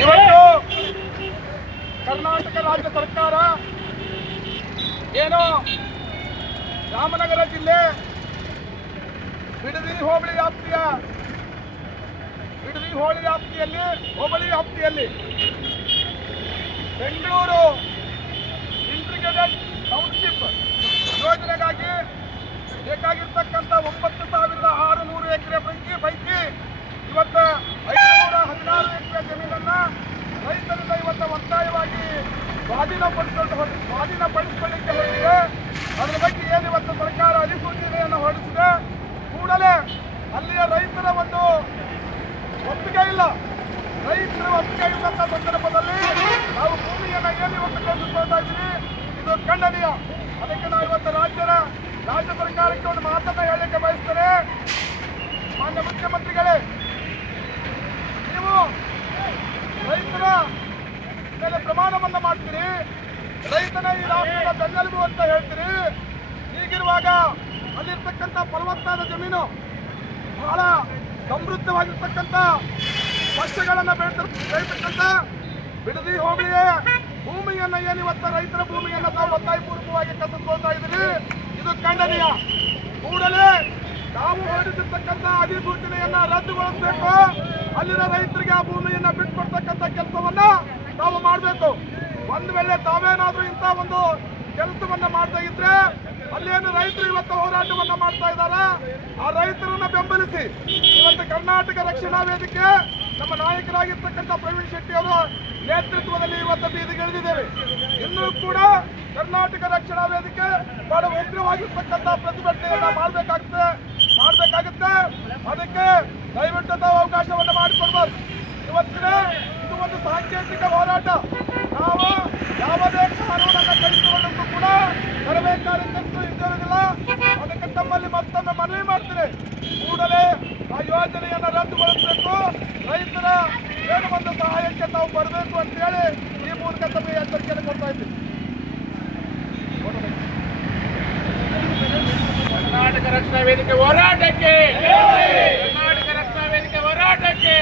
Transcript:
ಇವತ್ತು ಕರ್ನಾಟಕ ರಾಜ್ಯ ಸರ್ಕಾರ ಏನು ರಾಮನಗರ ಜಿಲ್ಲೆ ಬಿಡದಿ ಹೋಬಳಿ ವ್ಯಾಪ್ತಿಯಲ್ಲಿ ಬೆಂಗಳೂರು ಇಂಟಿಗ್ರೇಟೆಡ್ ಟೌನ್ಶಿಪ್ ಯೋಜನೆಗಾಗಿ ಬೇಕಾಗಿರ್ತಕ್ಕಂಥ 9,600 ಎಕರೆ ಪೈಕಿ ಇವತ್ತು 516 ಎಕರೆ ಜಮೀನನ್ನ ರೈತರಿಂದ ಇವತ್ತು ಒತ್ತಾಯವಾಗಿ ಸ್ವಾಧೀನಪಡಿಸಿಕೊಳ್ಳಿಕ್ಕೆ ಹೊರಟಿದೆ. ಅದರ ಬಗ್ಗೆ ಏನು ಇವತ್ತು ಸರ್ಕಾರ ಅಧಿಸೂಚನೆಯನ್ನು ಹೊರಡಿಸಿದೆ. ಕೂಡಲೇ ಅಲ್ಲಿಯ ರೈತರ ಒಂದು ಒಪ್ಪಿಗೆ ಇಲ್ಲ. ರೈತರ ಒಪ್ಪಿಗೆ ಇಲ್ಲಂತ ಸಂದರ್ಭದಲ್ಲಿ ನಾವು ಭೂಮಿಯನ್ನು ಏನು ಇವತ್ತು ಕಳಿಸಿಕೊಳ್ತಾ ಇದ್ದೀವಿ, ಇದು ಖಂಡನೀಯ. ಅದಕ್ಕೆ ನಾವು ಇವತ್ತು ರಾಜ್ಯ ಸರ್ಕಾರಕ್ಕೆ ಒಂದು ಮಾತನ್ನ ಹೇಳಲಿಕ್ಕೆ ಬಯಸ್ತೇನೆ. ಮಾನ್ಯ ಮುಖ್ಯಮಂತ್ರಿಗಳೇ, ನೀವು ರೈತರ ಮೇಲೆ ಪ್ರಮಾಣವನ್ನ ಮಾಡ್ತೀರಿ, ರೈತನ ಈ ರಾಷ್ಟ್ರದ ಬೆನ್ನೆಲುಬು ಅಂತ ಹೇಳ್ತೀರಿ. ಹೀಗಿರುವಾಗ ಅಲ್ಲಿರ್ತಕ್ಕಂಥ ಫಲವತ್ತಾದ ಜಮೀನು ಬಹಳ ಸಮೃದ್ಧವಾಗಿರ್ತಕ್ಕಂಥ ಸಸ್ಯಗಳನ್ನ ಬೆಳೀತಕ್ಕಂಥ ಬಿಡದಿ ಹೋಬಳಿಯ ಭೂಮಿಯನ್ನ ಏನಿವತ್ತ ರೈತರ ಭೂಮಿಯನ್ನ ತಾವು ಒತ್ತಾಯಪೂರ್ವಕವಾಗಿ ಕಸಿದುಕೊಳ್ತಾ ಇದ್ದೀರಿ, ಇದು ಖಂಡನೀಯ. ಕೂಡಲೇ ತಾವು ಹೊರಡಿಸಿರ್ತಕ್ಕಂಥ ಅಧಿಸೂಚನೆಯನ್ನ ರದ್ದುಗೊಳಿಸಬೇಕು. ಅಲ್ಲಿನ ರೈತರಿಗೆ ಆ ಭೂಮಿಯನ್ನ ಬಿಟ್ಟುಕೊಡ್ತಕ್ಕಂಥ ಕೆಲಸವನ್ನ ತಾವು ಮಾಡಬೇಕು. ಒಂದು ವೇಳೆ ತಾವೇನಾದ್ರೂ ಇಂಥ ಒಂದು ಕೆಲಸವನ್ನ ಮಾಡ್ತಾ ಇದ್ರೆ, ಅಲ್ಲೇನು ರೈತರು ಇವತ್ತು ಹೋರಾಟವನ್ನ ಮಾಡ್ತಾ ಇದ್ದಾರೆ, ಆ ರೈತರನ್ನ ಬೆಂಬಲಿಸಿ ಇವತ್ತು ಕರ್ನಾಟಕ ರಕ್ಷಣಾ ವೇದಿಕೆ ನಮ್ಮ ನಾಯಕರಾಗಿರ್ತಕ್ಕಂಥ ಪ್ರವೀಣ್ ಶೆಟ್ಟಿ ಅವರ ನೇತೃತ್ವದಲ್ಲಿ ಇವತ್ತು ಬೀದಿಗಿಳಿದಿದ್ದೇವೆ. ಇನ್ನೂ ಕೂಡ ಕರ್ನಾಟಕ ರಕ್ಷಣಾ ವೇದಿಕೆ ಬಹಳ ಉಗ್ರವಾಗಿರ್ತಕ್ಕಂಥ ಪ್ರತಿಭಟನೆಯನ್ನ ಮಾಡಬೇಕಾಗುತ್ತೆ. ಅದಕ್ಕೆ ದಯವಿಟ್ಟು ತಾವು ಅವಕಾಶವನ್ನು ಮಾಡಿಕೊಡ್ಬಾರ್ದು. ಇವತ್ತಿನ ಇದು ಒಂದು ಸಾಂಕೇತಿಕ ಹೋರಾಟ. ನಾವು ಯಾವುದೇ ಕಾನೂನನ್ನು ಕೈಗೊಳ್ಳಲು ಕೂಡ ತರಬೇಕಾದಂತೂ ಇದ್ದಿರೋದಿಲ್ಲ. ಅದಕ್ಕೆ ತಮ್ಮಲ್ಲಿ ಮತ್ತೊಮ್ಮೆ ಮನವಿ ಮಾಡ್ತೇನೆ, ಕೂಡಲೇ ಆ ಯೋಜನೆಯನ್ನು ರದ್ದುಗೊಳಿಸಬೇಕು. ರೈತರ ಏನು ಒಂದು ಸಹಾಯಕ್ಕೆ ತಾವು ಬರಬೇಕು ಅಂತ ಹೇಳಿ ಈ ಮೂಲಕ ತಮಗೆ ಎಚ್ಚರಿಕೆಯನ್ನು ಕೊಡ್ತಾ ಇದ್ದೀವಿ. ಕರ್ನಾಟಕ ರಕ್ಷಣಾ ವೇದಿಕೆ ಹೋರಾಟಕ್ಕೆ, ಕರ್ನಾಟಕ ರಕ್ಷಣಾ ವೇದಿಕೆ ಹೋರಾಟಕ್ಕೆ